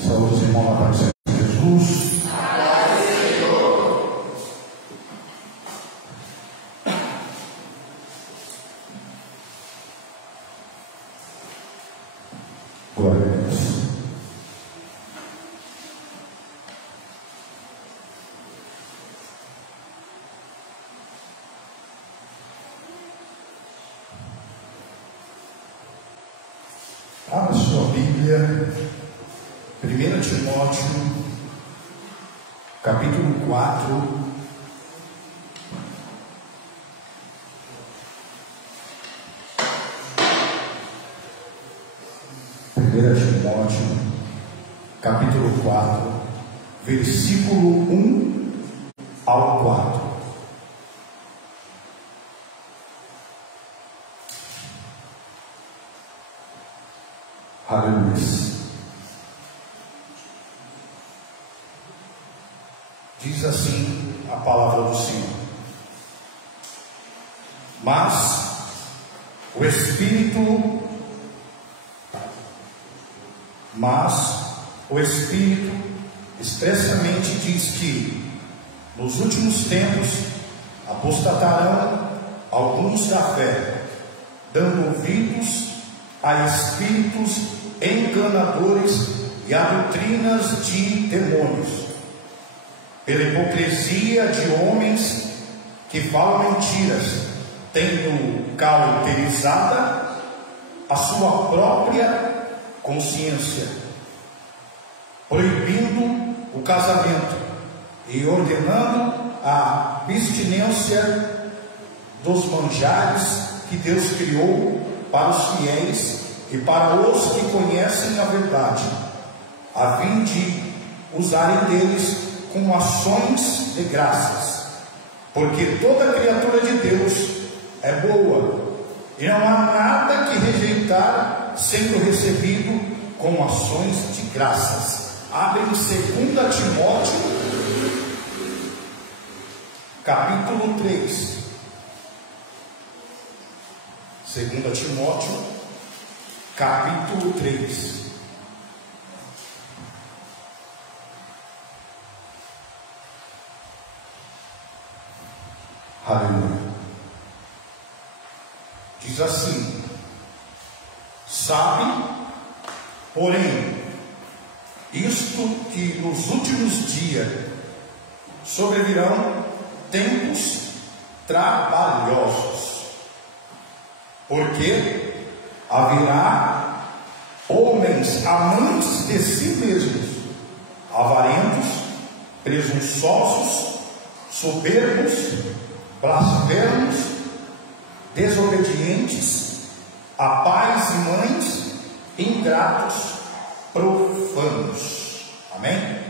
Saúde os irmãos na paz de Jesus. Glória a Deus. Abra sua Bíblia, 1 Timóteo, capítulo 4. Timóteo, capítulo 4, versículo 1 ao 4. Aleluia. Diz assim a palavra do Senhor: mas o Espírito expressamente diz que nos últimos tempos apostatarão alguns da fé, dando ouvidos a espíritos enganadores e a doutrinas de demônios, pela hipocrisia de homens que falam mentiras, tendo cauterizada a sua própria consciência, proibindo o casamento e ordenando a abstinência dos manjares que Deus criou para os fiéis e para os que conhecem a verdade, a fim de usarem deles com ações de graças, porque toda criatura de Deus é boa, e não há nada que rejeitar, sendo recebido com ações de graças. Abre em 2 Timóteo, capítulo 3. 2 Timóteo, capítulo 3. Aleluia. Diz assim: sabe, porém, isto que nos últimos dias sobrevirão tempos trabalhosos, porque haverá homens amantes de si mesmos, avarentos, presunçosos, soberbos, blasfemos, desobedientes, a pais e mães, ingratos, profanos. Amém?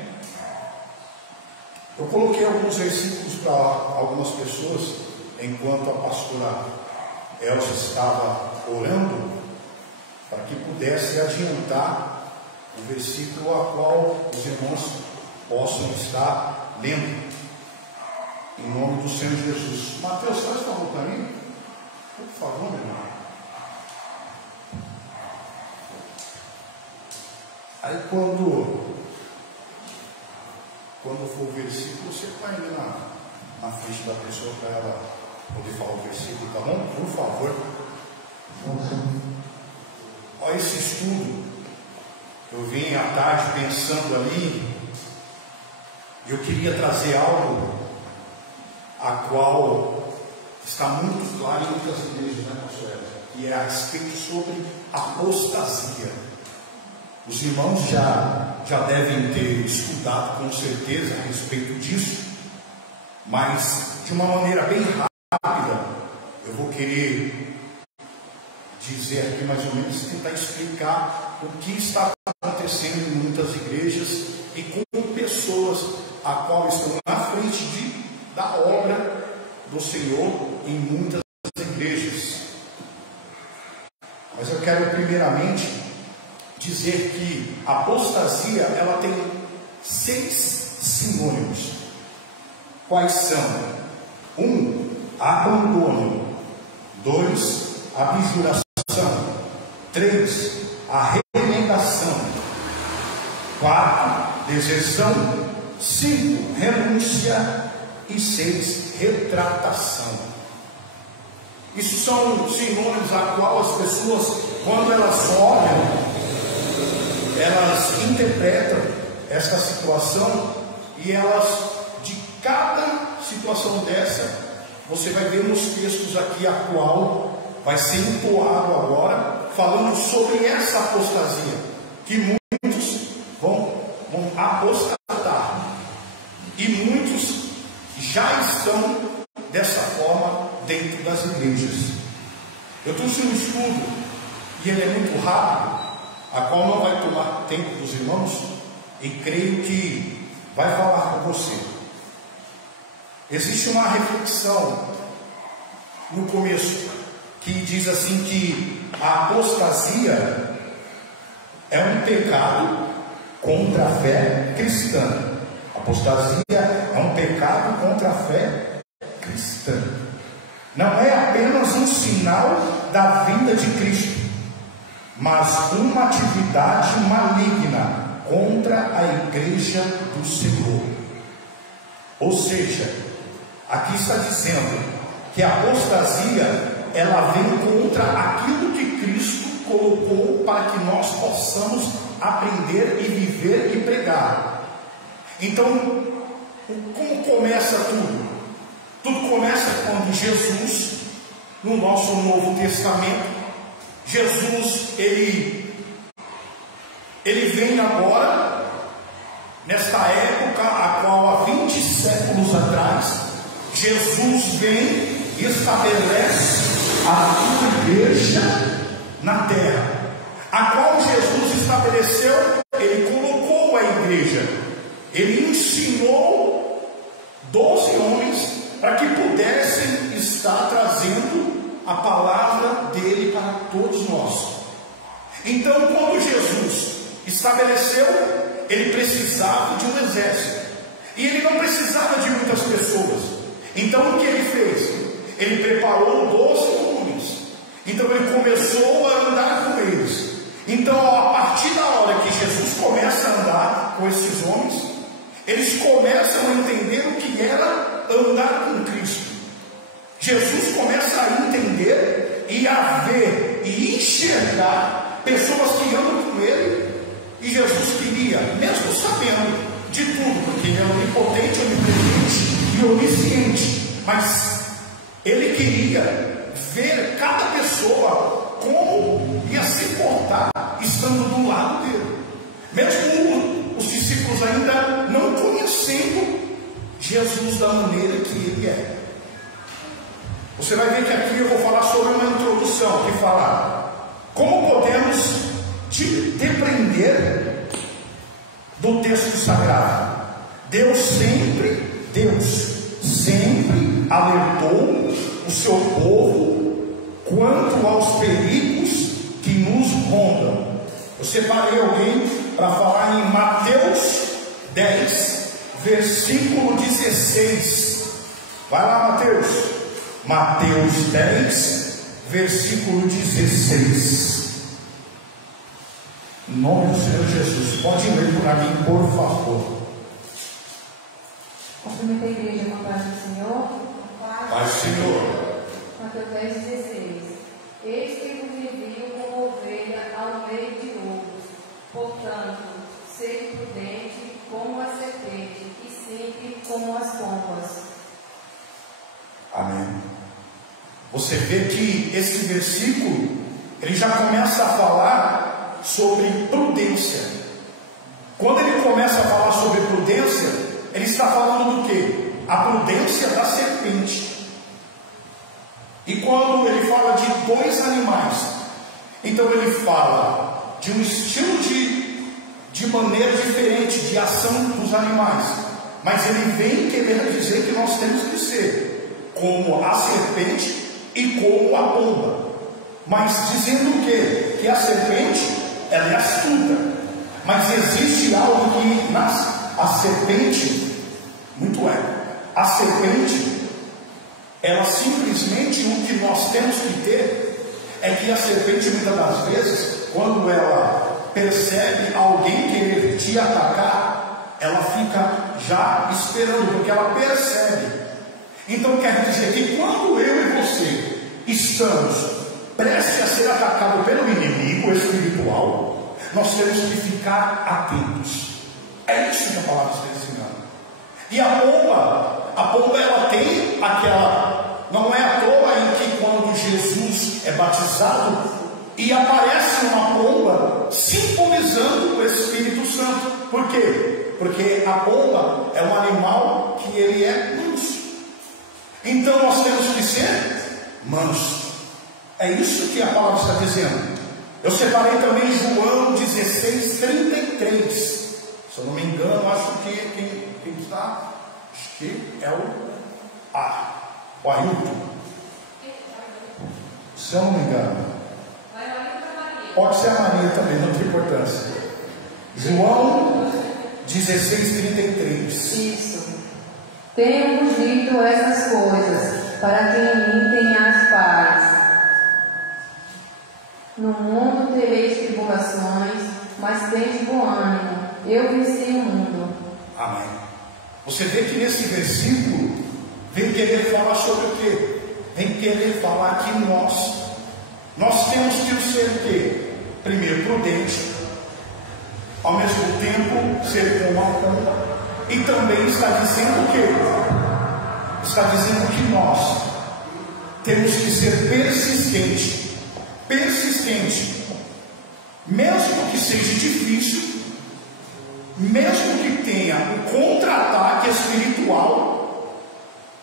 Eu coloquei alguns versículos para algumas pessoas enquanto a pastora Elsa estava orando, para que pudesse adiantar o versículo a qual os irmãos possam estar lendo, em nome do Senhor Jesus. Mateus, faz favor para mim, por favor, meu irmão. Aí quando for o versículo, você põe ali na frente da pessoa para ela poder falar o versículo, tá bom? Por favor. Olha esse estudo. Eu vim à tarde pensando ali, e eu queria trazer algo a qual está muito claro em muitas igrejas, né, pastor Eder? E é a respeito sobre apostasia. Os irmãos já devem ter estudado com certeza a respeito disso, mas de uma maneira bem rápida, eu vou querer dizer aqui mais ou menos, tentar explicar o que está acontecendo em muitas igrejas e com pessoas a qual estão na frente da obra do Senhor em muitas igrejas. Mas eu quero primeiramente dizer que a apostasia, ela tem 6 sinônimos. Quais são? 1, abandono. 2, abjuração. 3, a renegação. 4, deserção. 5, renúncia. E 6, retratação. Isso são sinônimos a qual as pessoas, quando elas olham, elas interpretam essa situação, e elas, de cada situação dessa, você vai ver nos textos aqui a qual vai ser entoado agora, falando sobre essa apostasia, que muitos vão apostatar, e muitos já estão dessa forma dentro das igrejas. Eu trouxe um estudo, e ele é muito rápido, a qual não vai tomar tempo dos irmãos, e creio que vai falar com você. Existe uma reflexão no começo, que diz assim que a apostasia é um pecado contra a fé cristã. Apostasia é um pecado contra a fé cristã. Não é apenas um sinal da vinda de Cristo, mas uma atividade maligna contra a igreja do Senhor. Ou seja, aqui está dizendo que a apostasia, ela vem contra aquilo que Cristo colocou para que nós possamos aprender e viver e pregar. Então, como começa tudo? Tudo começa quando Jesus, no nosso Novo Testamento, Jesus, ele vem agora, nesta época, a qual há 20 séculos atrás, Jesus vem e estabelece a sua igreja na terra, a qual Jesus estabeleceu. Ele colocou a igreja, ele ensinou 12 homens para que pudessem estar trazendo a palavra dele para todos nós. Então, quando Jesus estabeleceu, ele precisava de um exército, e ele não precisava de muitas pessoas. Então, o que ele fez? Ele preparou 12 homens. Então, ele começou a andar com eles. Então, a partir da hora que Jesus começa a andar com esses homens, eles começam a entender o que era andar com Cristo. Jesus começa a entender e a ver e enxergar pessoas que andam com ele. E Jesus queria, mesmo sabendo de tudo, porque ele é onipotente, onipresente e onisciente, mas ele queria ver cada pessoa como ia se portar estando do lado dele, mesmo os discípulos ainda não conhecendo Jesus da maneira que ele é. Você vai ver que aqui eu vou falar sobre uma introdução que fala como podemos depender do texto sagrado. Deus sempre alertou o seu povo quanto aos perigos que nos rondam. Eu separei alguém para falar em Mateus 10, versículo 16. Vai lá, Mateus. Mateus 10, versículo 16. Em nome do Senhor Jesus, pode ler para mim, por favor. Cumprimenta a igreja com a paz do Senhor. Pai, Senhor. Mateus 10, 16. Eis que vos envio como ovelha ao meio de lobos. Portanto, sede prudente como a serpente e sempre como as pombas. Amém. Você vê que esse versículo, ele já começa a falar sobre prudência. Quando ele começa a falar sobre prudência, ele está falando do quê? A prudência da serpente. E quando ele fala de dois animais, então ele fala de um estilo de maneira diferente de ação dos animais, mas ele vem querer dizer que nós temos que ser como a serpente e como a pomba. Mas dizendo o quê? Que a serpente, ela é astuta, mas existe algo que a serpente, a serpente, ela simplesmente, o que nós temos que ter é que a serpente, muitas das vezes, quando ela percebe alguém querer te atacar, ela fica já esperando, porque ela percebe. Então quer dizer que quando eu e você estamos prestes a ser atacados pelo inimigo espiritual, nós temos que ficar atentos. É isso que a palavra está ensinando. E a pomba ela tem aquela, não é à toa em que quando Jesus é batizado e aparece uma pomba simbolizando o Espírito Santo. Por quê? Porque a pomba é um animal que ele é manso. Então nós temos que ser mansos. É isso que a palavra está dizendo. Eu separei também João 16:33. Se eu não me engano, acho que quem está, acho que é o Ailton. Se eu não me engano, pode ser a Maria também, não tem importância. João 16:33. Isso. Tenho-vos dito essas coisas, para que em mim tenhas paz. No mundo tereis tribulações, mas tende bom ânimo. Eu venci o mundo. Amém. Você vê que nesse versículo vem querer falar sobre o quê? Vem querer falar que nós temos que ser o quê? Primeiro, prudente, ao mesmo tempo ser como a pomba. E também está dizendo o quê? Está dizendo que nós temos que ser persistente. Persistente. Mesmo que seja difícil, mesmo que tenha um contra-ataque espiritual,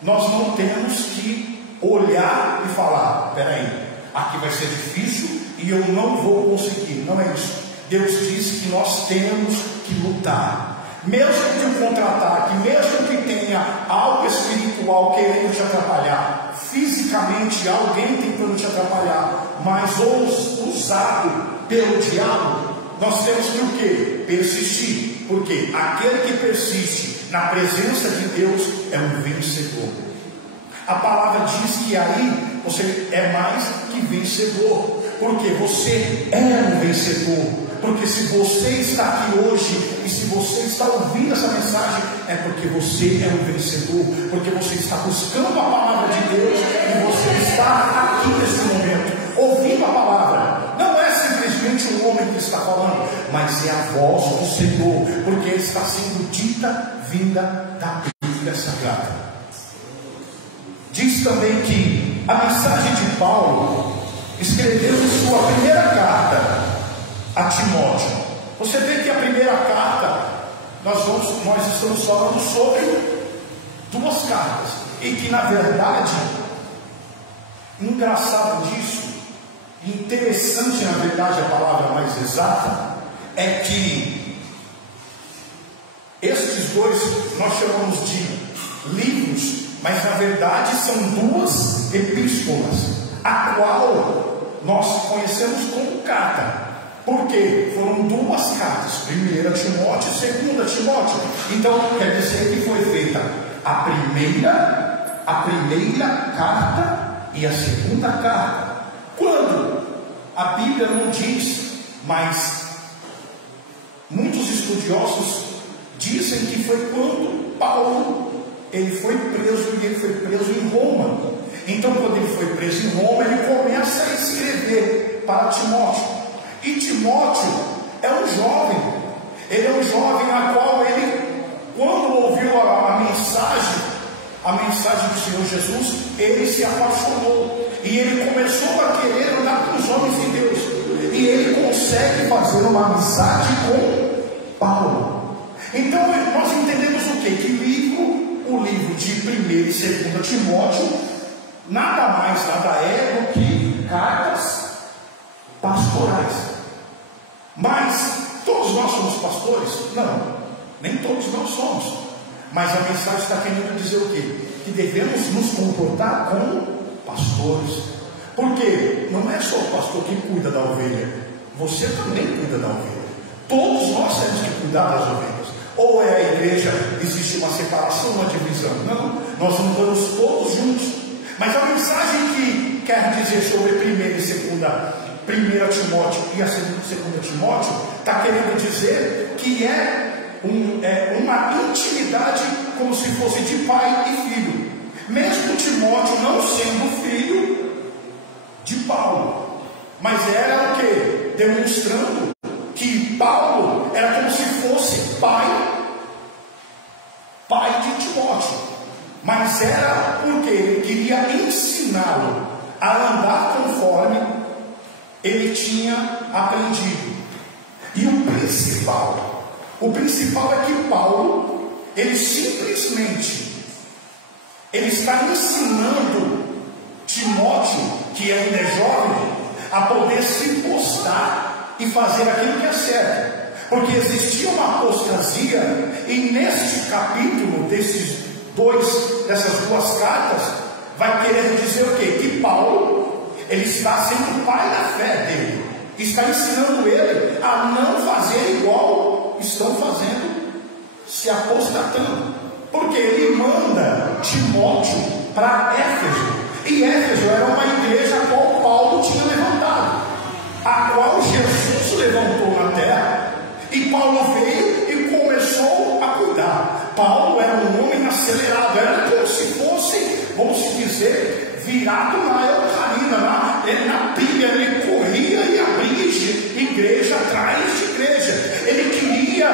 nós não temos que olhar e falar: peraí, aqui vai ser difícil e eu não vou conseguir. Não é isso. Deus diz que nós temos que lutar. Mesmo que um contra-ataque, mesmo que tenha algo espiritual querendo te atrapalhar, fisicamente alguém tentando te atrapalhar, mas usado pelo diabo, nós temos que o quê? Persistir. Porque aquele que persiste na presença de Deus é um vencedor. A palavra diz que aí você é mais que vencedor. Porque você é um vencedor. Porque se você está aqui hoje e se você está ouvindo essa mensagem, é porque você é um vencedor. Porque você está buscando a palavra de Deus e você está aqui nesse momento ouvindo a palavra. Não é simplesmente um homem que está falando, mas é a voz do Senhor, porque está sendo dita vinda da Bíblia Sagrada. Diz também que a mensagem de Paulo escreveu em sua primeira carta a Timóteo. Você vê que a primeira carta nós estamos falando sobre duas cartas, e que na verdade, engraçado disso, interessante na verdade, a palavra mais exata é que estes dois nós chamamos de livros, mas na verdade são duas epístolas, a qual nós conhecemos como carta. Porque foram duas cartas, 1 Timóteo e 2 Timóteo. Então quer dizer que foi feita a primeira carta e a segunda carta. Quando? A Bíblia não diz, mas muitos estudiosos dizem que foi quando Paulo ele foi preso, e ele foi preso em Roma. Então quando ele foi preso em Roma, ele começa a escrever para Timóteo. E Timóteo é um jovem, ele é um jovem a qual ele, quando ouviu a mensagem do Senhor Jesus, ele se apaixonou, e ele começou a querer andar com os homens de Deus, e ele consegue fazer uma amizade com Paulo. Então nós entendemos o quê? Que o livro de 1 e 2 Timóteo nada mais, nada é do que cartas pastorais. Mas todos nós somos pastores? Não, nem todos nós somos. Mas a mensagem está querendo dizer o quê? Que devemos nos comportar como pastores. Porque não é só o pastor que cuida da ovelha, você também cuida da ovelha. Todos nós temos que cuidar das ovelhas. Ou é a igreja, existe uma separação, uma divisão? Não, nós andamos todos juntos. Mas a mensagem que quer dizer sobre 1 Timóteo e a 2 Timóteo está querendo dizer que uma intimidade como se fosse de pai e filho, mesmo Timóteo não sendo filho de Paulo, mas era o que? Demonstrando que Paulo era como se fosse pai de Timóteo, mas era porque ele queria ensiná-lo a andar conforme ele tinha aprendido. E o principal é que Paulo, ele simplesmente está ensinando Timóteo, que ainda é jovem, a poder se postar e fazer aquilo que é certo. Porque existia uma apostasia, e neste capítulo, dessas duas cartas, vai querer dizer o quê? Que Paulo, ele está sendo o pai da fé dele, está ensinando ele a não fazer igual estão fazendo, se apostatando. Porque ele manda Timóteo para Éfeso, e Éfeso era uma igreja a qual Paulo tinha levantado, a qual Jesus levantou na terra, e Paulo veio e começou a cuidar. Paulo era um homem acelerado, era como se fosse, vamos dizer, virado na Eucarina, na pilha. Ele corria e abria igreja atrás de igreja. Ele queria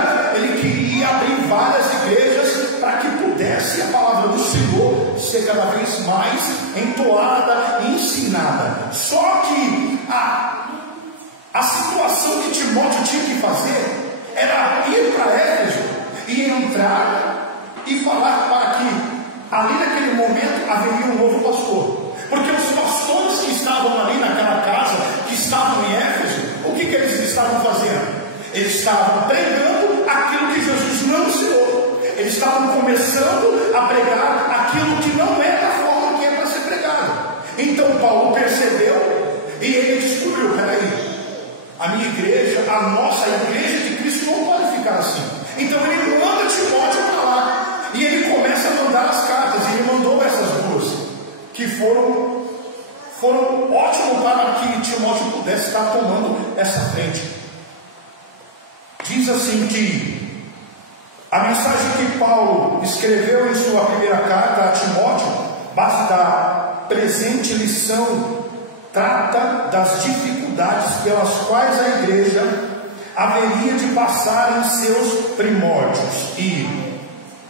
abrir várias igrejas para que pudesse a palavra do Senhor ser cada vez mais entoada e ensinada. Só que a situação que Timóteo tinha que fazer era ir para Éfeso e entrar e falar para que ali naquele momento haveria um novo pastor. Porque os pastores que estavam ali naquela casa, que estavam em Éfeso, o que eles estavam fazendo? Eles estavam pregando aquilo que Jesus não ensinou. Eles estavam começando a pregar aquilo que não é da forma que é para ser pregado. Então Paulo percebeu e ele descobriu: peraí, a minha igreja, a nossa igreja de Cristo não pode ficar assim. Então ele manda Timóteo para lá, e ele começa a mandar as cartas, e ele mandou essas duas, que foram ótimos para que Timóteo pudesse estar tomando essa frente. Diz assim que a mensagem que Paulo escreveu em sua primeira carta a Timóteo, da presente lição, trata das dificuldades pelas quais a igreja haveria de passar em seus primórdios e,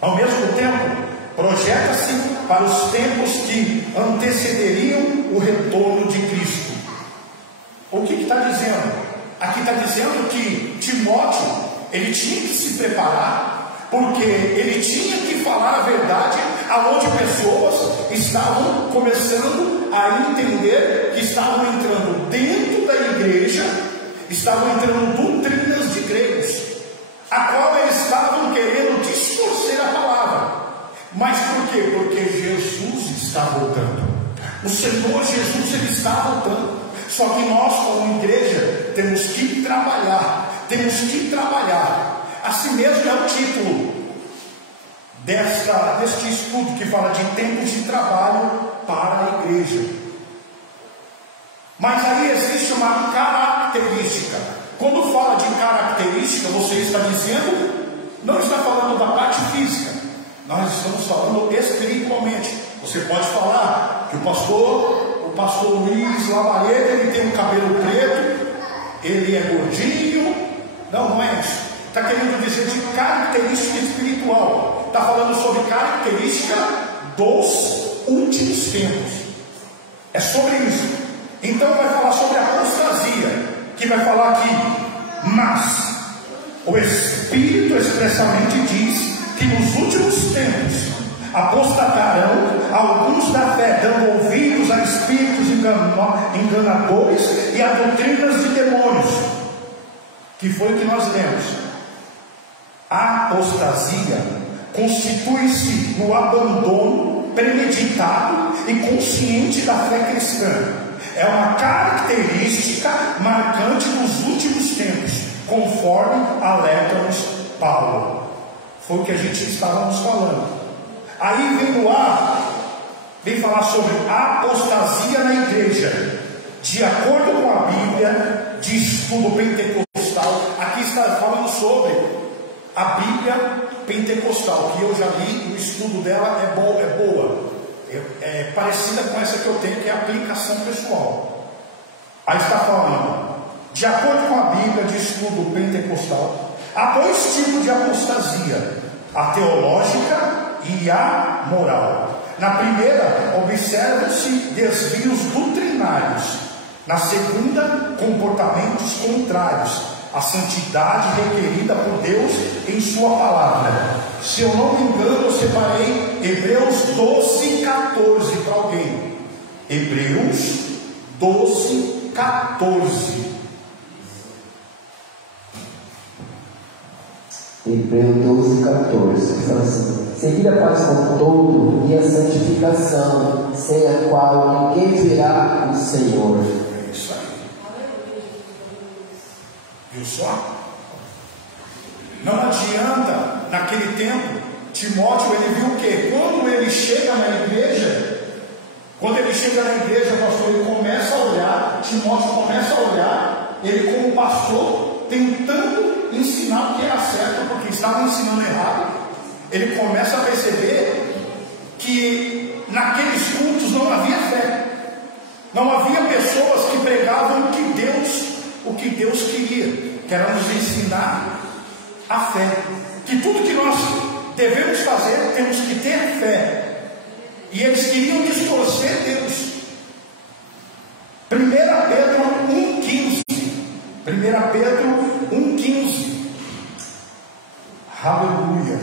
ao mesmo tempo, projeta-se para os tempos que antecederiam o retorno de Cristo. O que está dizendo? Aqui está dizendo que Timóteo, ele tinha que se preparar, porque ele tinha que falar a verdade aonde pessoas estavam começando a entender que estavam entrando dentro da igreja, estavam entrando doutrinas de gregos, a qual eles estavam querendo distorcer a palavra. Mas por quê? Porque Jesus está voltando. O Senhor Jesus, ele está voltando. Só que nós, como igreja, temos que trabalhar. Assim mesmo é o título deste estudo, que fala de tempos de trabalho para a igreja. Mas aí existe uma característica. Quando fala de característica, você está dizendo, não está falando da parte física, nós estamos falando espiritualmente. Você pode falar que o pastor Luiz Labareda, ele tem um cabelo preto, ele é gordinho. Não é isso. Está querendo dizer de característica espiritual. Está falando sobre característica dos últimos tempos. É sobre isso. Então vai falar sobre a apostasia, que vai falar aqui: mas o Espírito expressamente diz que nos últimos tempos apostatarão alguns da fé, dando ouvidos a espíritos enganadores e a doutrinas de demônios, que foi o que nós lemos. A apostasia constitui-se no abandono premeditado e consciente da fé cristã. É uma característica marcante dos últimos tempos, conforme alerta-nos Paulo. Foi o que a gente estávamos falando. Aí vem falar sobre a apostasia na igreja. De acordo com a Bíblia de estudo pentecostal, aqui sobre a Bíblia pentecostal, que eu já li, o estudo dela é boa, é parecida com essa que eu tenho, que é a aplicação pessoal. Aí está falando, de acordo com a Bíblia de estudo pentecostal, há dois tipos de apostasia: a teológica e a moral. Na primeira, observam-se desvios doutrinários. Na segunda, comportamentos contrários à santidade requerida por Deus em sua palavra. Se eu não me engano, eu separei Hebreus 12:14 para alguém. Hebreus 12:14. Hebreus 12:14 fala assim: seguir a paz com todo e a santificação, sem a qual ninguém verá o Senhor. É isso aí. Viu só? Não adianta, naquele tempo, Timóteo, ele viu o quê? Quando ele chega na igreja, pastor, ele começa a olhar, Timóteo começa a olhar, ele como pastor, tentando ensinar o que era certo, porque estava ensinando errado. Ele começa a perceber que naqueles cultos não havia fé, não havia pessoas que pregavam o que Deus queria, que era nos ensinar a fé, que tudo que nós devemos fazer, temos que ter fé. E eles queriam distorcer Deus. 1 Pedro 1,15. 1 Pedro 1,15. Aleluia.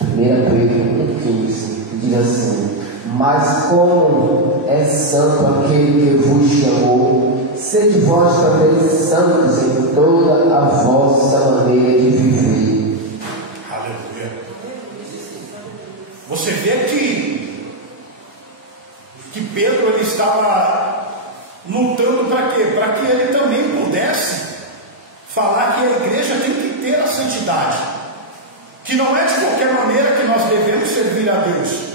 1 Pedro 1,15 diz assim: mas como é santo aquele que vos chamou, sede vós também santos em toda a vossa maneira de viver. Aleluia. Você vê que Pedro, ele estava lutando para quê? Para que ele também pudesse falar que a igreja tem que ter a santidade, que não é de qualquer maneira que nós devemos servir a Deus.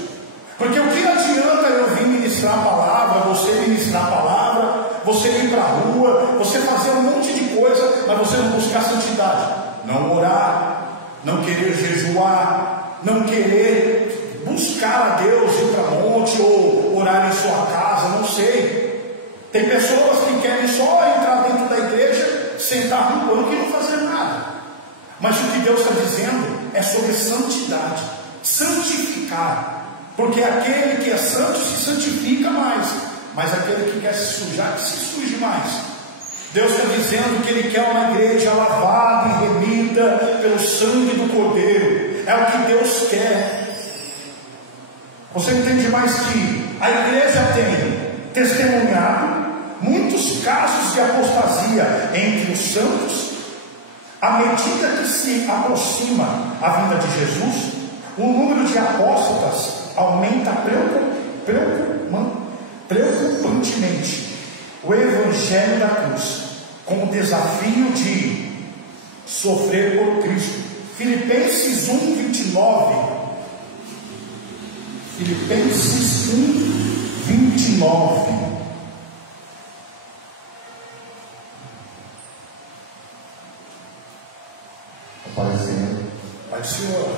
Porque o que adianta eu vir ministrar a palavra, você ministrar a palavra, você ir para a rua, você fazer um monte de coisa, mas você não buscar santidade, não orar, não querer jejuar, não querer buscar a Deus, ir para monte ou orar em sua casa, não sei. Tem pessoas que querem só entrar dentro da igreja, sentar no banco e não fazer nada. Mas o que Deus está dizendo é sobre santidade, santificar. Porque aquele que é santo se santifica mais, mas aquele que quer se sujar, que se suje mais. Deus está dizendo que Ele quer uma igreja lavada e remida pelo sangue do Cordeiro. É o que Deus quer. Você entende mais que a igreja tem testemunhado muitos casos de apostasia entre os santos. À medida que se aproxima a vinda de Jesus, o número de apóstatas aumenta preocupantemente. O Evangelho da Cruz, com o desafio de sofrer por Cristo. Filipenses 1:29. Filipenses 1:29. Aparecendo. Pai do Senhor.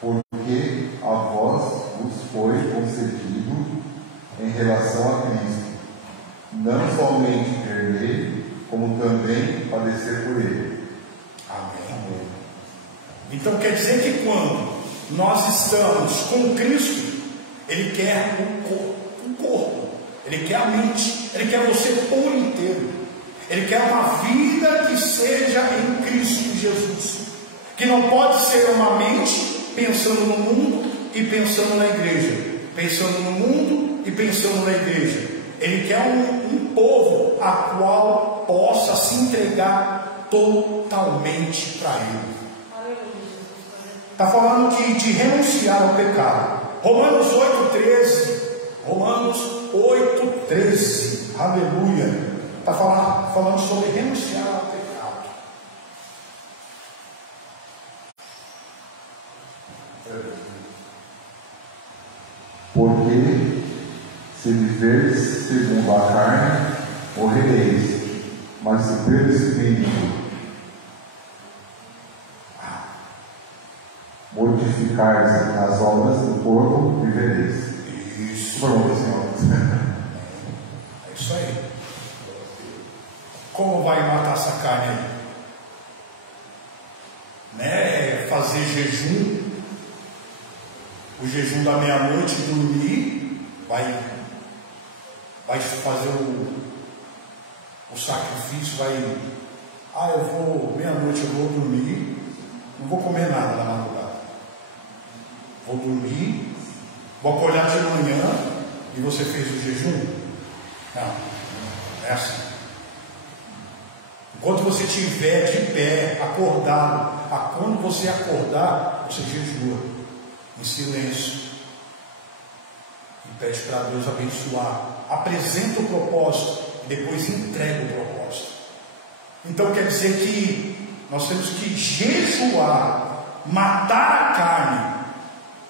Porque a vós vos foi concedido em relação a Cristo, não somente crer nele, como também padecer por ele. Amém. Então quer dizer que quando nós estamos com Cristo, Ele quer o corpo, Ele quer a mente, Ele quer você por inteiro. Ele quer uma vida que seja em Cristo Jesus, que não pode ser uma mente pensando no mundo e pensando na igreja, pensando no mundo e pensando na igreja. Ele quer um povo a qual possa se entregar totalmente para Ele. Está falando de renunciar ao pecado. Romanos 8:13. Romanos 8:13. Aleluia. Está falando sobre renunciar ao pecado. Porque segundo a carne, morrereis, mas se pelo Espírito mortificares as obras do corpo, vivereis. Isso. Pronto, Senhor. É isso aí. Como vai matar essa carne aí? Né? Fazer jejum, o jejum da meia-noite, dormir, vai fazer o sacrifício, eu vou, meia-noite eu vou dormir, não vou comer nada na madrugada, vou dormir, vou acordar de manhã e você fez o jejum? Não, é assim. Enquanto você estiver de pé, acordado, quando você acordar, você jejua, em silêncio, e pede para Deus abençoar, apresenta o propósito, e depois entrega o propósito. Então quer dizer que nós temos que jejuar, matar a carne,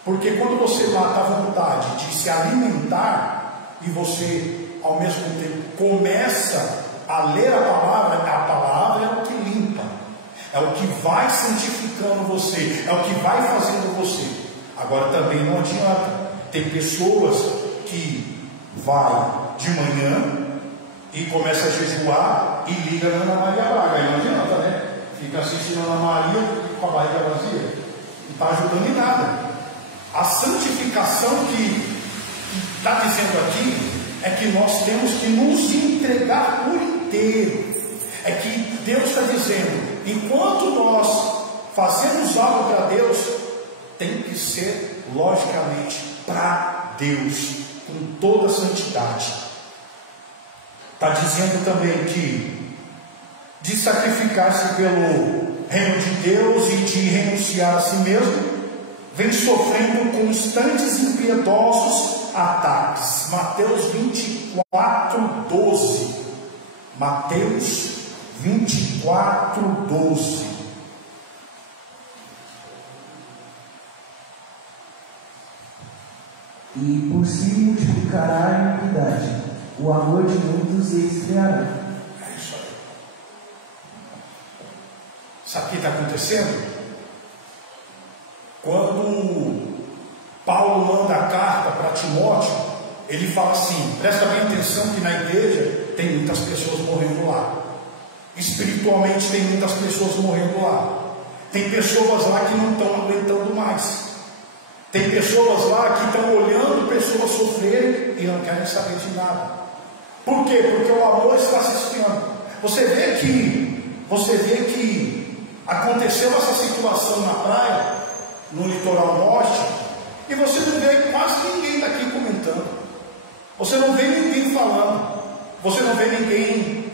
porque quando você mata a vontade de se alimentar, e você ao mesmo tempo começa a ler a palavra é o que limpa, é o que vai santificando você, é o que vai fazendo você. Agora também não adianta, tem pessoas que vai de manhã e começa a jejuar e liga na Ana Maria Braga, aí não adianta, né? Fica assistindo a Ana Maria com a barriga vazia, não está ajudando em nada. A santificação que está dizendo aqui é que nós temos que nos entregar por inteiro. É que Deus está dizendo, enquanto nós fazemos algo para Deus, tem que ser logicamente para Deus, com toda a santidade. Está dizendo também que de sacrificar-se pelo reino de Deus e de renunciar a si mesmo, vem sofrendo constantes e impiedosos ataques. Mateus 24:12. Mateus 24:12. E por si multiplicará a iniquidade, o amor de muitos se esfriará. É isso aí. Sabe o que está acontecendo? Quando Paulo manda a carta para Timóteo, ele fala assim, presta bem atenção que na igreja tem muitas pessoas morrendo lá, espiritualmente tem muitas pessoas morrendo lá, tem pessoas lá que não estão aguentando mais, tem pessoas lá que estão olhando pessoas sofrerem e não querem saber de nada. Por quê? Porque o amor está se esfriando. Você vê que aconteceu essa situação na praia, no litoral norte, e você não vê quase ninguém daqui comentando, você não vê ninguém falando, você não vê ninguém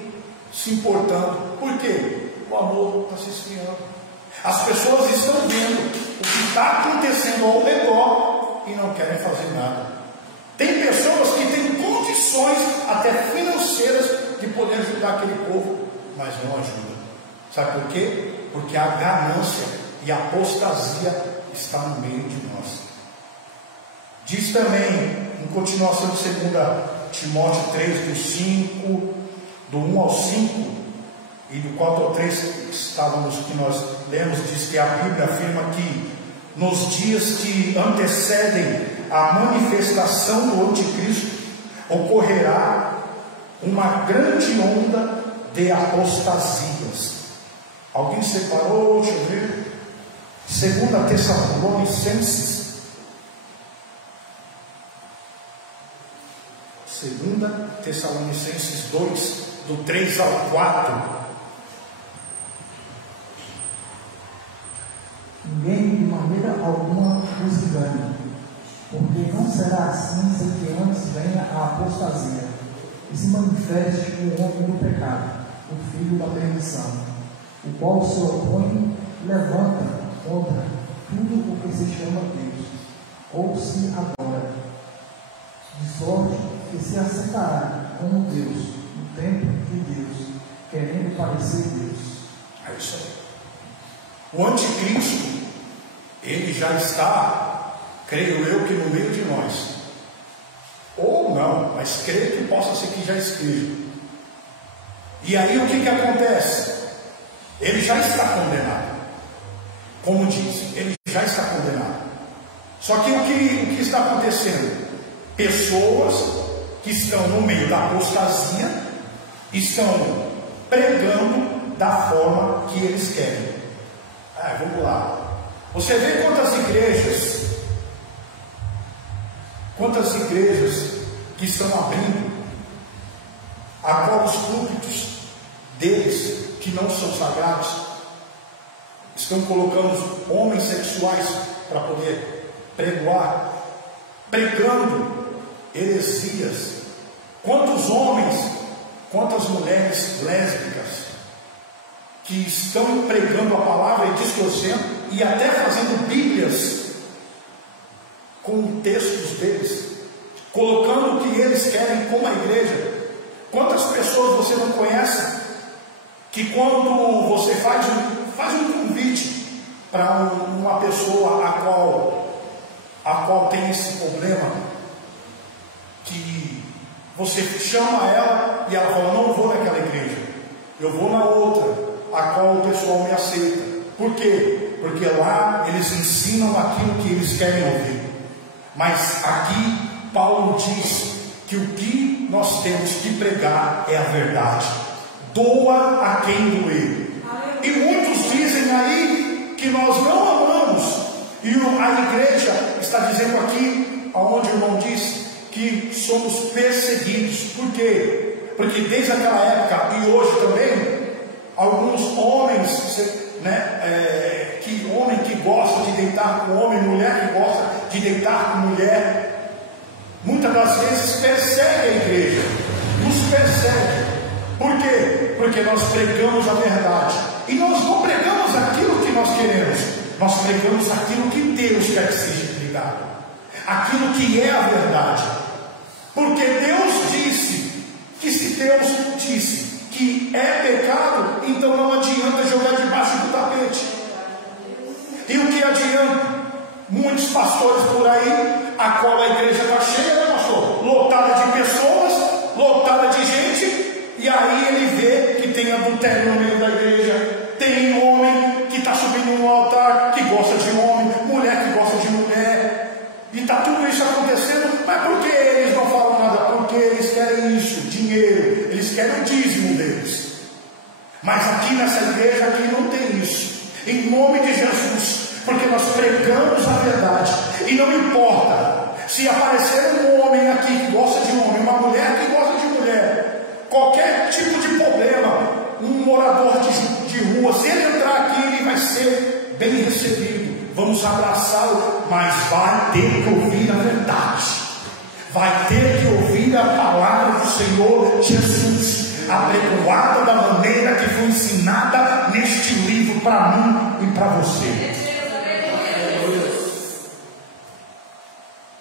se importando. Por quê? O amor está se esfriando. As pessoas estão vendo o que está acontecendo ao redor e não querem fazer nada. Tem pessoas que têm condições até financeiras de poder ajudar aquele povo, mas não ajudam. Sabe por quê? Porque a ganância e a apostasia está no meio de nós. Diz também, em continuação de 2 Timóteo 3, do 1 ao 5 e do 4 ao 3, que nós lemos, diz que a Bíblia afirma que nos dias que antecedem a manifestação do Anticristo ocorrerá uma grande onda de apostasias. Alguém separou? Deixa eu ver. 2 Tessalonicenses 2, do 3 ao 4. Ninguém de maneira alguma os engane, porque não será assim sem que antes venha a apostasia e se manifeste o homem do pecado, o filho da perdição, o qual se opõe e levanta contra tudo o que se chama Deus, ou se adora, de sorte que se assentará como Deus no templo de Deus, querendo parecer Deus. É isso aí. O anticristo, ele já está, creio eu, que no meio de nós. Ou não, mas creio que possa ser que já esteja. E aí o que acontece? Ele já está condenado. Como diz, ele já está condenado. Só que o que está acontecendo? Pessoas que estão no meio da apostasia estão pregando da forma que eles querem. Vamos lá. Você vê quantas igrejas que estão abrindo, a qual os púlpitos deles, que não são sagrados, estão colocando homens sexuais para poder pregoar, pregando heresias. Quantos homens, quantas mulheres lésbicas que estão pregando a palavra e distorcendo e até fazendo bíblias com textos deles, colocando o que eles querem como a igreja. Quantas pessoas você não conhece que quando você faz um convite para uma pessoa a qual tem esse problema, que você chama ela e ela fala: não vou naquela igreja, eu vou na outra, a qual o pessoal me aceita. Por quê? Porque lá eles ensinam aquilo que eles querem ouvir. Mas aqui Paulo diz que o que nós temos que pregar é a verdade. Doa a quem doer. E muitos dizem aí que nós não amamos. E a igreja está dizendo aqui, aonde o irmão diz, que somos perseguidos. Por quê? Porque desde aquela época e hoje também, alguns homens, homem que gosta de deitar com homem, mulher que gosta de deitar com mulher, muitas das vezes persegue a igreja, nos persegue. Por quê? Porque nós pregamos a verdade. E nós não pregamos aquilo que nós queremos, nós pregamos aquilo que Deus quer que seja pregado, aquilo que é a verdade. Porque Deus disse que, se Deus disse que é pecado, então não adianta jogar debaixo do tapete. E o que adianta? Muitos pastores por aí, a qual a igreja está cheia, né, pastor? Lotada de pessoas, lotada de gente, e aí ele vê que tem adultério no meio da igreja, tem homem que está subindo no altar, que gosta de homem, mulher que gosta de mulher, e está tudo isso acontecendo. Mas por que eles não falam nada? Porque eles querem isso, dinheiro, eles querem o dízimo deles. Mas aqui nessa igreja aqui não tem isso. Em nome de Jesus, porque nós pregamos a verdade, e não importa se aparecer um homem aqui que gosta de homem, uma mulher que gosta de mulher, qualquer tipo de problema, um morador de rua, se ele entrar aqui, ele vai ser bem recebido, vamos abraçá-lo, mas vai ter que ouvir a verdade, vai ter que ouvir a palavra do Senhor Jesus, apregoada da maneira que foi ensinada neste livro para mim e para você.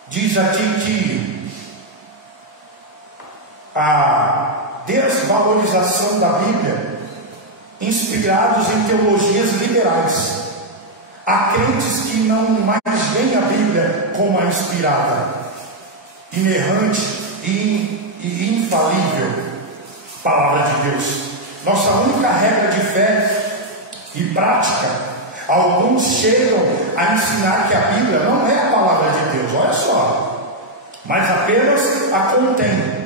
Diz aqui que a desvalorização da Bíblia, inspirados em teologias liberais. Há crentes que não mais veem a Bíblia como a inspirada, inerrante e infalível palavra de Deus. Nossa única regra de fé e prática. Alguns chegam a ensinar que a Bíblia não é a palavra de Deus, olha só, mas apenas a contém.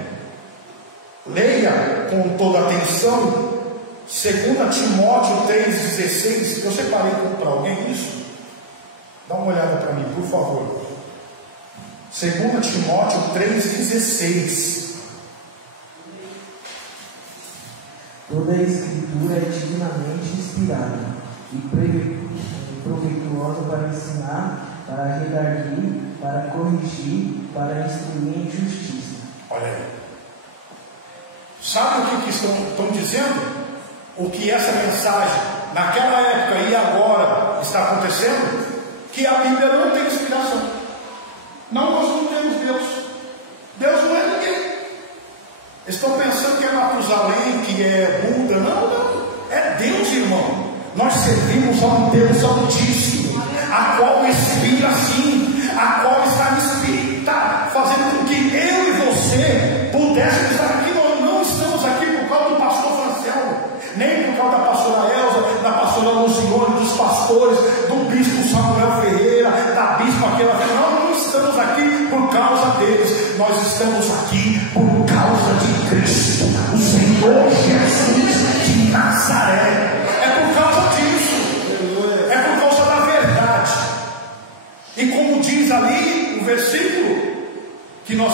Leia com toda atenção 2 Timóteo 3,16. Eu separei para alguém isso? Dá uma olhada para mim, por favor. 2 Timóteo 3,16. Toda a Escritura é divinamente inspirada e proveitosa para ensinar, para redarguir, para corrigir, para instruir em justiça. Olha aí. Sabe o que estão dizendo? O que essa mensagem, naquela época e agora, está acontecendo? Que a Bíblia não tem inspiração. Não, nós não temos Deus. Deus não é ninguém. Estão pensando que é Matusalém, que é Buda. Não, não. É Deus, irmão. Nós servimos a um Deus Altíssimo, a qual inspira sim, a qual está fazendo com que eu e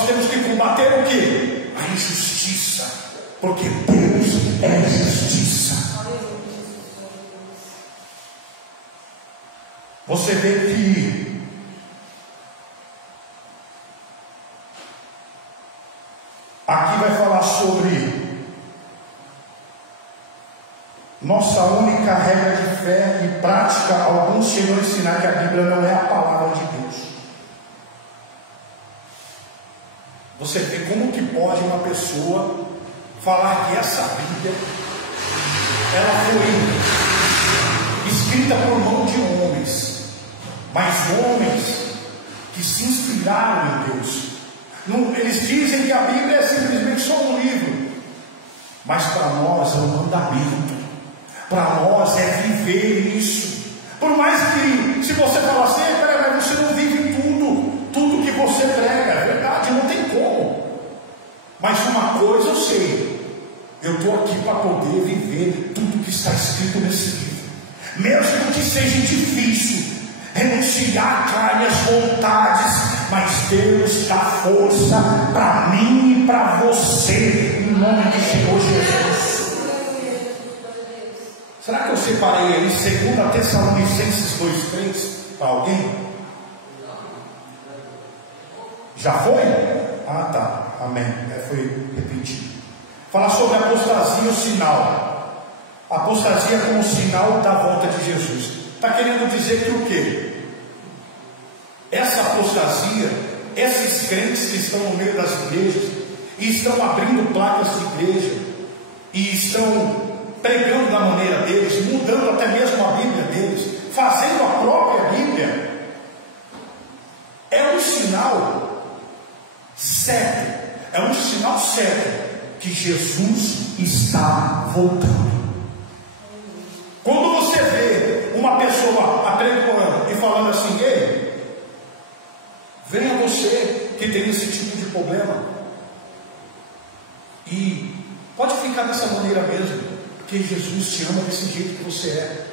temos que combater o quê? A injustiça, porque Deus é justiça. Você vê que aqui vai falar sobre nossa única regra de fé e prática. Alguns chegam a ensinar que a Bíblia não é a palavra de Deus. Você vê como que pode uma pessoa falar que essa Bíblia ela foi escrita por mão de homens, mas homens que se inspiraram em Deus. Eles dizem que a Bíblia é simplesmente só um livro, mas para nós é um mandamento, para nós é viver isso. Por mais que, se você falar assim, mas você não vive tudo que você prega, é verdade, não tem como. Mas uma coisa eu sei, eu estou aqui para poder viver tudo que está escrito nesse livro, mesmo que seja difícil renunciar à carne, às vontades, mas Deus dá força para mim e para você, em nome do Senhor Jesus. Será que eu separei aí 2 Tessalonicenses 2:3 para alguém? Já foi? Ah, tá, amém. Foi repetido. Fala sobre a apostasia, o sinal. A apostasia como sinal da volta de Jesus. Está querendo dizer que o quê? Essa apostasia, esses crentes que estão no meio das igrejas e estão abrindo placas de igreja e estão pregando da maneira deles, mudando até mesmo a Bíblia deles, fazendo a própria Bíblia, é um sinal certo, é um sinal certo que Jesus está voltando. Quando você vê uma pessoa apregoando e falando assim, ei, venha você que tem esse tipo de problema, e pode ficar dessa maneira mesmo, porque Jesus te ama desse jeito que você é.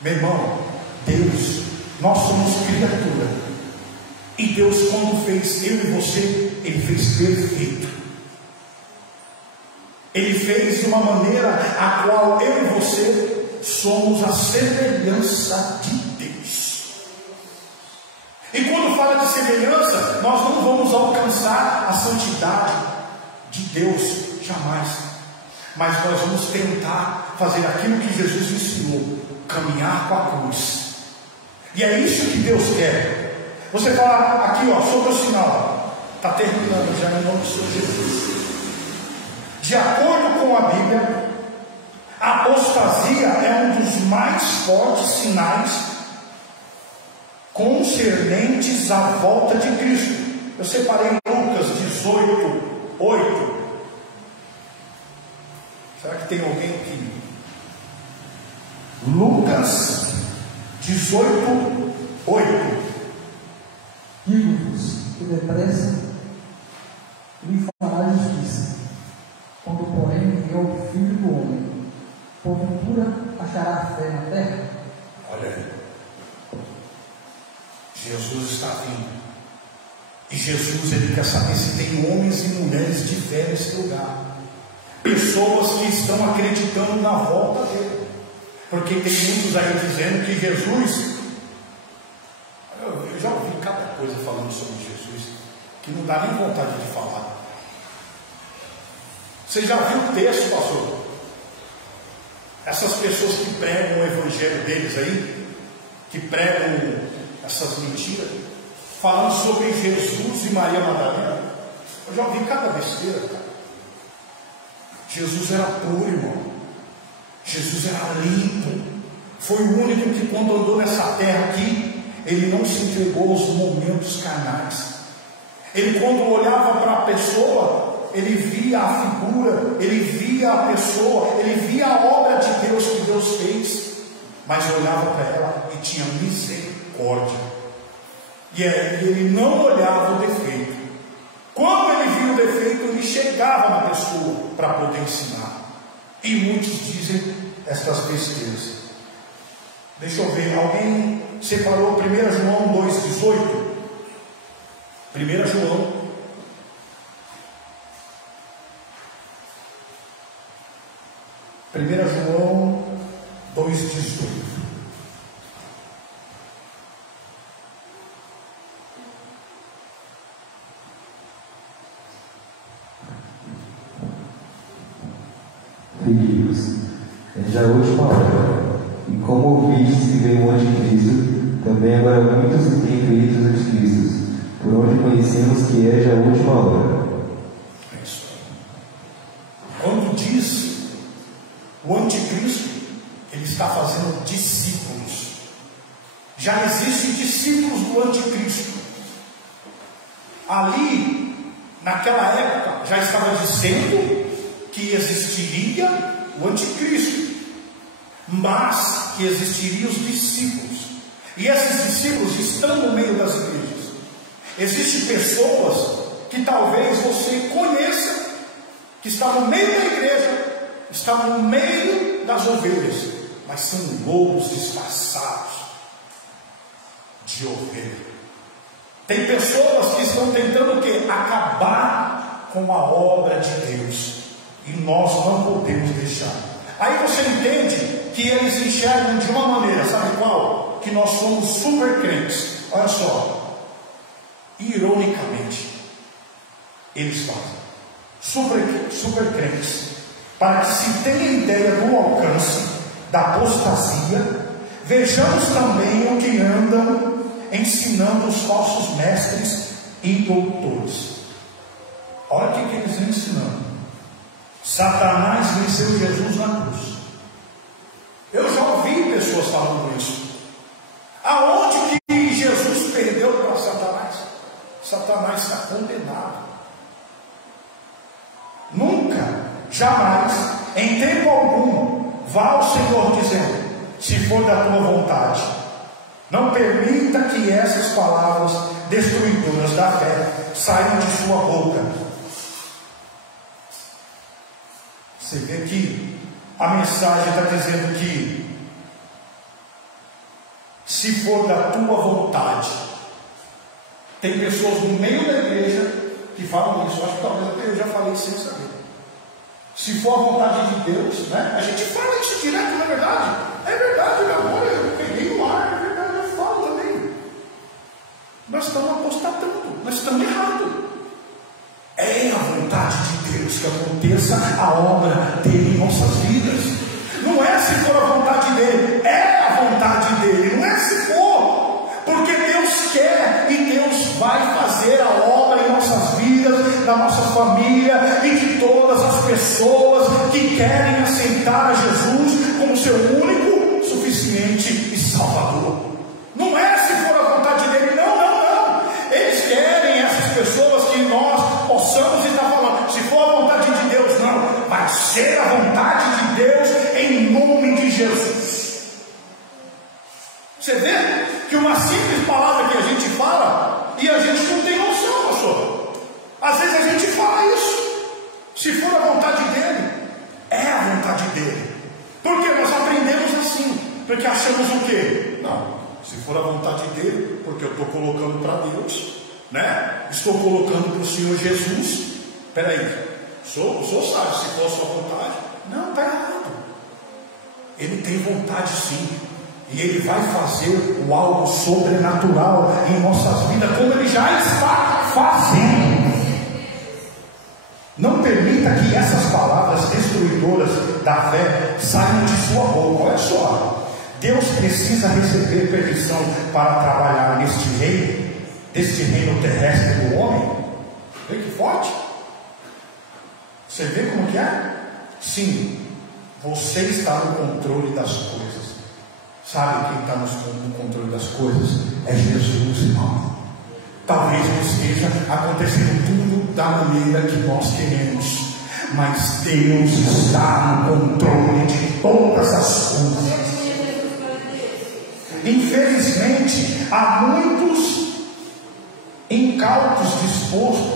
Meu irmão, Deus, nós somos criatura, e Deus, quando fez eu e você, Ele fez perfeito. Ele fez de uma maneira a qual eu e você somos a semelhança de Deus. E quando fala de semelhança, nós não vamos alcançar a santidade de Deus, jamais. Mas nós vamos tentar fazer aquilo que Jesus ensinou, caminhar com a cruz. E é isso que Deus quer. Você fala aqui, sobre o sinal. Está terminando já em nome do Senhor Jesus. De acordo com a Bíblia, a apostasia é um dos mais fortes sinais concernentes à volta de Cristo. Eu separei Lucas 18:8. Será que tem alguém aqui? Lucas 18:8. Digo-vos que depressa lhe fará justiça, quando porém vier o Filho do Homem, porventura achará fé na terra? Olha aí, Jesus está vindo, e Jesus, Ele quer saber se tem homens e mulheres de fé nesse lugar, pessoas que estão acreditando na volta dele, porque tem muitos aí dizendo que Jesus, eu já ouvi cada coisa falando sobre Jesus, que não dá nem vontade de falar. Você já viu o texto, pastor? Essas pessoas que pregam o evangelho deles aí, que pregam essas mentiras, falando sobre Jesus e Maria Madalena, eu já ouvi cada besteira, cara. Jesus era puro, irmão. Jesus era limpo. Foi o único que, quando andou nessa terra aqui, ele não se entregou aos momentos carnais. Ele, quando olhava para a pessoa, ele via a figura, ele via a pessoa, ele via a obra de Deus que Deus fez, mas olhava para ela e tinha misericórdia. E ele não olhava o defeito. Quando ele via o defeito, ele chegava na pessoa para poder ensinar. E muitos dizem estas besteiras. Deixa eu ver, alguém separou 1 João 2,18? 1 João 1 João 2,18. Filhos, é já a última hora, e como ouvistes que veio o anticristo, também agora muitos se têm feito os anticristos, por onde conhecemos que é já a última hora. É isso. Quando diz o anticristo, ele está fazendo discípulos. Já existem discípulos do anticristo. Ali, naquela época, já estava dizendo que existiria o anticristo, mas que existiriam os discípulos, e esses discípulos estão no meio das igrejas. Existem pessoas que talvez você conheça, que estão no meio da igreja, estão no meio das ovelhas, mas são lobos disfarçados de ovelha. Tem pessoas que estão tentando o quê? Acabar com a obra de Deus. E nós não podemos deixar. Aí você entende que eles enxergam de uma maneira, sabe qual? Que nós somos super crentes. Olha só, ironicamente, eles fazem super crentes, para que se tenha ideia do alcance da apostasia. Vejamos também o que andam ensinando os falsos mestres e doutores. Olha o que eles vêm ensinando. Satanás venceu Jesus na cruz. Eu já ouvi pessoas falando isso. Aonde que Jesus perdeu para Satanás? Satanás está condenado. Nunca, jamais, em tempo algum, vá ao Senhor dizendo: se for da tua vontade. Não permita que essas palavras destruidoras da fé saiam de sua boca. Você vê que a mensagem está dizendo que, se for da tua vontade. Tem pessoas no meio da igreja que falam isso. Acho que talvez até eu já falei sem saber. Se for a vontade de Deus, né? A gente fala isso direto, não é verdade? É verdade, meu amor, eu peguei no ar, é verdade, eu falo também. Nós estamos apostatando, nós estamos errados. É a vontade de Deus que aconteça a obra dele em nossas vidas. Não é se for a vontade dele, é a vontade dele. Não é se for, porque Deus quer e Deus vai fazer a obra em nossas vidas, na nossa família e de todas as pessoas que querem aceitar a Jesus como seu único, suficiente e salvador. Não é se for a vontade dele, não. Eles querem, essas pessoas, que nós possamos estar falando, se for a vontade de Deus, não, vai ser a vontade de Deus em nome de Jesus. Você vê que uma simples palavra que a gente fala e a gente não tem noção, pastor. Às vezes a gente fala isso. Se for a vontade dele, é a vontade dele. Porque nós aprendemos assim, porque achamos o quê? Não. Se for a vontade dele, porque eu estou colocando para Deus, né? Estou colocando para o Senhor Jesus. Espera aí, o senhor sabe, se for a sua vontade. Não, está errado. Ele tem vontade sim, e ele vai fazer o algo sobrenatural em nossas vidas, como ele já está fazendo. Não permita que essas palavras destruidoras da fé saiam de sua boca. Olha só, Deus precisa receber permissão para trabalhar neste reino, deste reino terrestre do homem. Vê que forte. Você vê como que é? Sim, você está no controle das coisas. Sabe quem está no controle das coisas? É Jesus, irmão. Talvez não esteja acontecendo tudo da maneira que nós queremos, mas Deus está no controle de todas as coisas. Infelizmente, há muitos incautos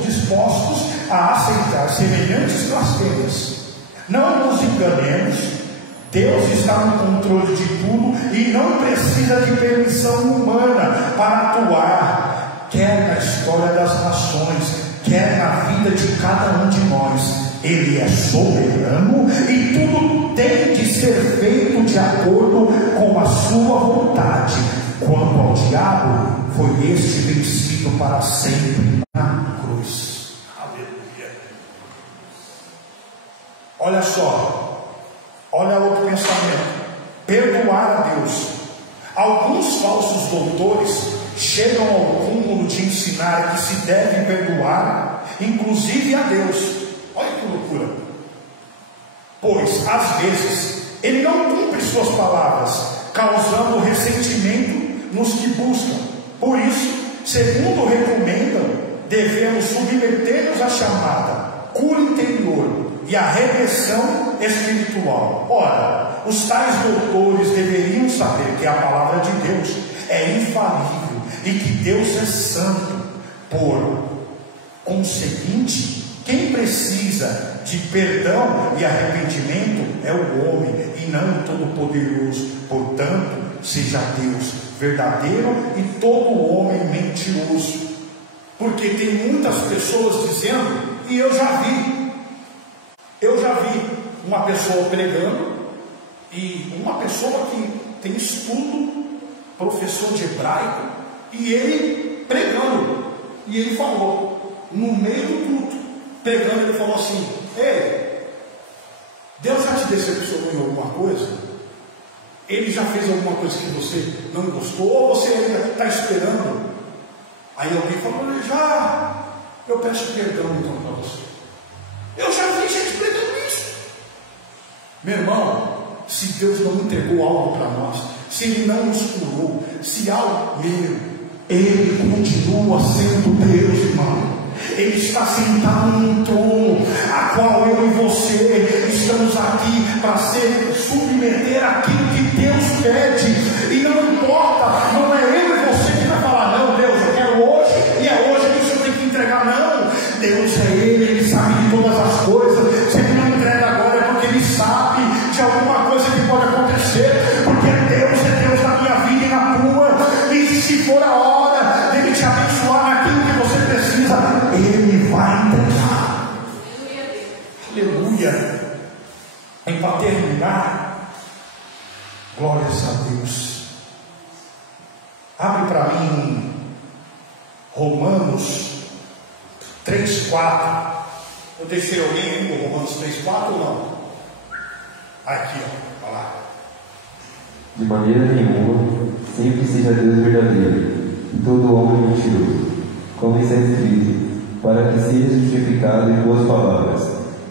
dispostos a aceitar semelhantes blasfêmias. Não nos enganemos, Deus está no controle de tudo e não precisa de permissão humana para atuar, quer na história das nações, quer na vida de cada um de nós. Ele é soberano e tudo tem de ser feito de acordo com a sua vontade. Quanto ao diabo, foi este vencido para sempre na cruz. Aleluia. Olha só, olha outro pensamento: perdoar a Deus. Alguns falsos doutores chegam ao cúmulo de ensinar que se deve perdoar, inclusive a Deus. Olha que loucura! Pois às vezes ele não cumpre suas palavras, causando ressentimento nos que buscam. Por isso, segundo recomendam, devemos submeter-nos à chamada cura interior e à regressão espiritual. Ora, os tais doutores deveriam saber que a palavra de Deus é infalível e que Deus é santo. Por conseguinte, quem precisa de perdão e arrependimento é o homem e não o Todo-Poderoso. Portanto, seja Deus verdadeiro e todo homem mentiroso. Porque tem muitas pessoas dizendo, e eu já vi uma pessoa pregando, e uma pessoa que tem estudo, professor de hebraico, e ele pregando, e ele falou, no meio do culto, pregando, ele falou assim: ei, Deus já te decepcionou em alguma coisa? Ele já fez alguma coisa que você não gostou, ou você ainda está esperando? Aí alguém falou: já, eu peço perdão então para você. Eu já vi gente pregando isso. Meu irmão, se Deus não entregou algo para nós, se Ele não nos curou, se algo Ele continua sendo Deus, irmão. Ele está sentado num trono, a qual eu e você estamos aqui para submeter aquilo que Deus pede. E não importa, não é eu e você que vai falar: não, Deus, eu quero hoje, e é hoje que o Senhor tem que entregar. Não, Deus é Ele sabe de todas as coisas. Se Ele não entrega agora é porque Ele sabe de alguma coisa que pode acontecer, porque Deus é Deus na minha vida e na tua. E se for a hora dele te abençoar naquilo que você precisa, Ele vai entregar. Aleluia. E para terminar, glórias a Deus. Abre para mim Romanos 3:4. Eu deixei alguém aí com Romanos 3:4 ou não? Aqui, ó, olha lá. De maneira nenhuma, sempre seja Deus verdadeiro e todo homem mentiroso, como está escrito, para que seja justificado em boas palavras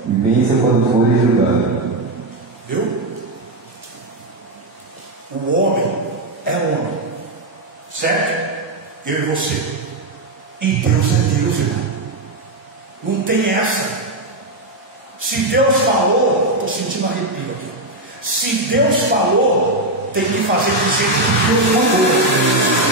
e vença quando for julgado. Viu? O homem é homem, certo? Eu e você. E Deus é Deus, irmão. Não tem essa. Se Deus falou, estou sentindo arrepio aqui. Se Deus falou, tem que fazer do jeito que Deus mandou.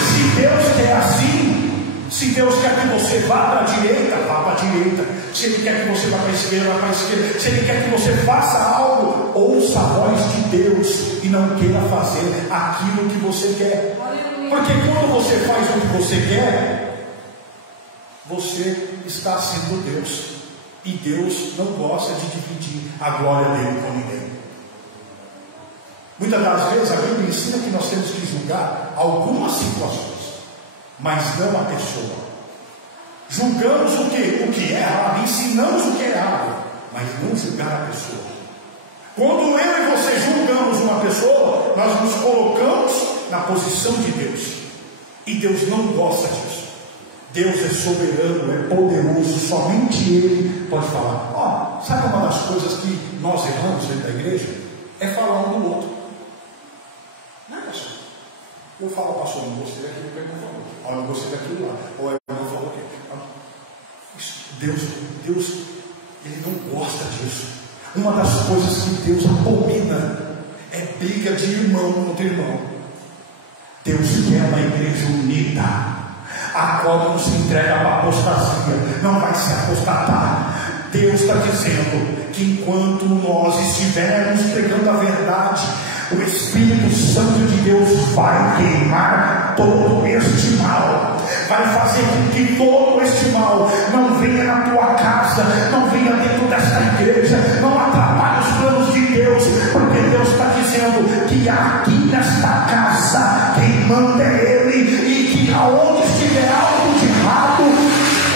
Se Deus quer assim, se Deus quer que você vá para a direita, vá para a direita. Se Ele quer que você vá para a esquerda, vá para a esquerda. Se Ele quer que você faça algo, ouça a voz de Deus e não queira fazer aquilo que você quer. Porque quando você faz o que você quer, você está sendo Deus. E Deus não gosta de dividir a glória dele com ninguém. Muitas das vezes a Bíblia ensina que nós temos que julgar algumas situações, mas não a pessoa. Julgamos o que é errado, ensinamos o que é errado, mas não julgar a pessoa. Quando eu e você julgamos uma pessoa, nós nos colocamos na posição de Deus, e Deus não gosta disso. Deus é soberano, é poderoso, somente Ele pode falar. Ó, sabe uma das coisas que nós erramos dentro da igreja? É falar um do outro. Não é, pastor? Eu falo, pastor, não gostei daquilo que ele falou. Ó, não gostei daquilo lá. Ou a irmã falou o quê? Deus, Ele não gosta disso. Uma das coisas que Deus abomina é briga de irmão contra irmão. Deus quer uma igreja unida, a qual não se entrega para a apostasia, não vai se apostatar. Deus está dizendo que enquanto nós estivermos pregando a verdade, o Espírito Santo de Deus vai queimar todo este mal, vai fazer com que todo este mal não venha na tua casa, não venha dentro desta igreja, não atrapalhe os planos de Deus, porque Deus está dizendo que aqui nesta casa quem manda é Ele, e que aonde estiver algo de errado,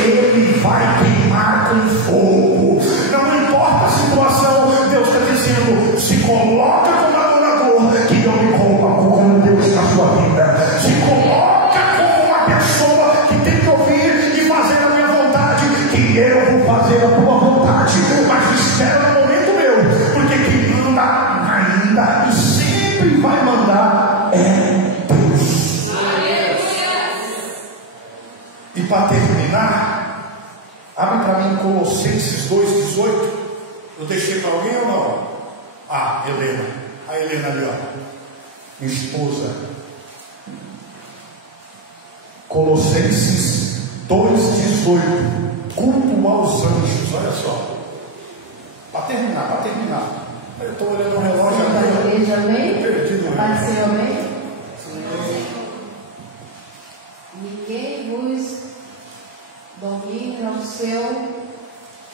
Ele vai queimar com fogo. Não importa a situação, Deus está dizendo: se coloca como adorador, que eu me coloco como Deus na sua vida. Se coloca como uma pessoa que tem que ouvir e fazer a minha vontade, que eu vou fazer a tua vontade. Mas espera no momento meu, porque quem manda ainda e sempre vai mandar é Deus. E para terminar, abre para mim Colossenses 2,18. Eu deixei para alguém ou não? Ah, Helena. A Helena ali, ó, minha esposa. Colossenses 2,18. Culto aos anjos. Olha só. Para terminar. Eu estou olhando o relógio aqui. Amém? Perdido. Pai do Senhor, amém? Ninguém vos domine ao seu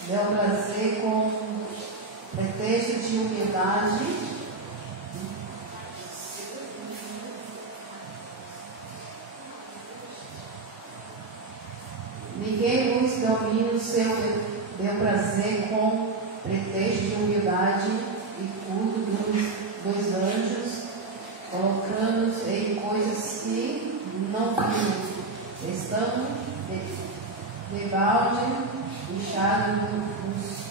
bel prazer com pretexto de humildade, ninguém vos domine o seu bel prazer com pretexto de humildade e culto dos anjos, colocando-os em coisas que não viram, estando debalde, inchado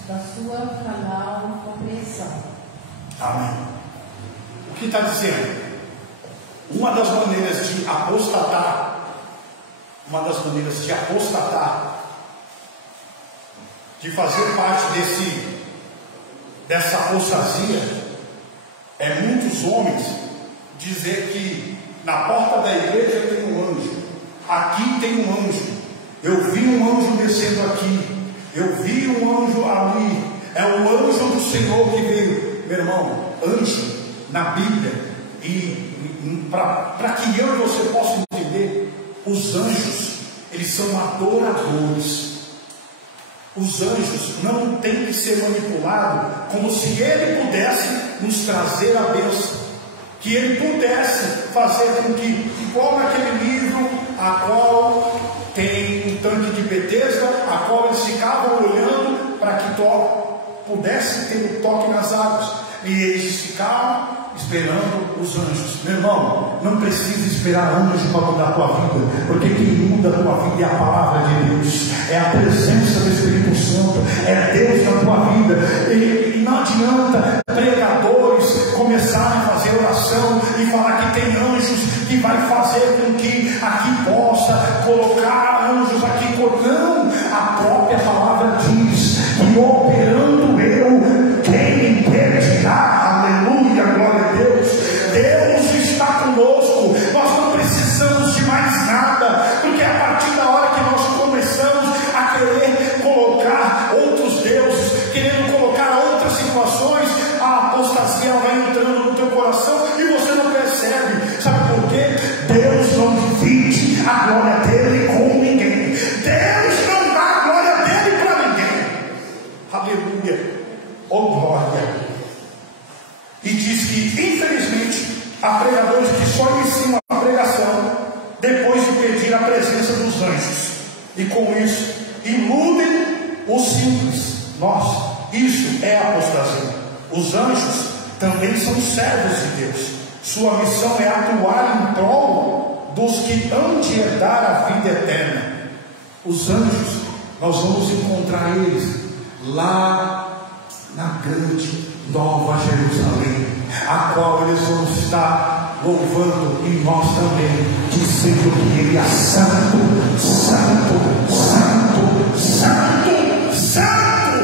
da sua canal compreensão. Amém. O que está dizendo? Uma das maneiras de apostatar, de fazer parte dessa apostasia, é muitos homens dizer que na porta da igreja tem um anjo, aqui tem um anjo, eu vi um anjo descendo aqui, eu vi um anjo ali, é o anjo do Senhor que veio. Meu irmão, anjo na Bíblia, e para que eu e você possam entender, os anjos, eles são adoradores. Os anjos não têm que ser manipulados como se ele pudesse nos trazer a bênção, que ele pudesse fazer com que, igual naquele livro, a qual tem um tanque de Betesda, a qual eles ficavam olhando para que pudesse ter um toque nas águas, e eles ficavam esperando os anjos. Meu irmão, não precisa esperar anjo para mudar a tua vida, porque quem muda a tua vida é a palavra de Deus, é a presença do Espírito Santo, é Deus na tua vida. E não adianta pregadores começarem a fazer oração e falar que tem anjos que vai fazer com que aqui possa colocar anjos aqui. Não, a própria palavra diz que operando eu, quem me impedirá? Aleluia, glória a Deus. Deus está conosco, nós não precisamos de mais nada, porque a partir da hora que nós começamos a querer colocar outros deuses, querendo colocar outras situações, a apostasia vai entrando no teu coração e você não percebe. Sabe por quê? Deus não divide a glória dele com ninguém. Deus não dá a glória dele para ninguém. Aleluia, oh glória. E diz que, infelizmente, há pregadores que só iniciam a pregação depois de pedir a presença dos anjos, e com isso iludem os simples. Nossa, isso é apostasia. Os anjos também são servos de Deus. Sua missão é atuar em prol dos que hão de herdar a vida eterna. Os anjos, nós vamos encontrar eles lá na grande Nova Jerusalém, a qual eles vão estar louvando, e nós também, dizendo que Ele é santo, santo, santo, santo, santo.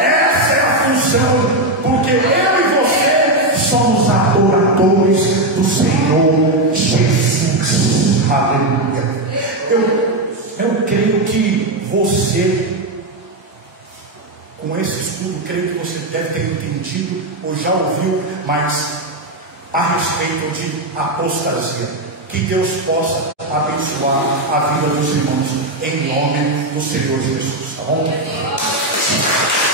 Essa é a função, porque eu e você somos adoradores do Senhor Jesus. Aleluia. Eu creio que você, com esse estudo, creio que você deve ter entendido ou já ouviu mais a respeito de apostasia. Que Deus possa abençoar a vida dos irmãos, em nome do Senhor Jesus, tá bom?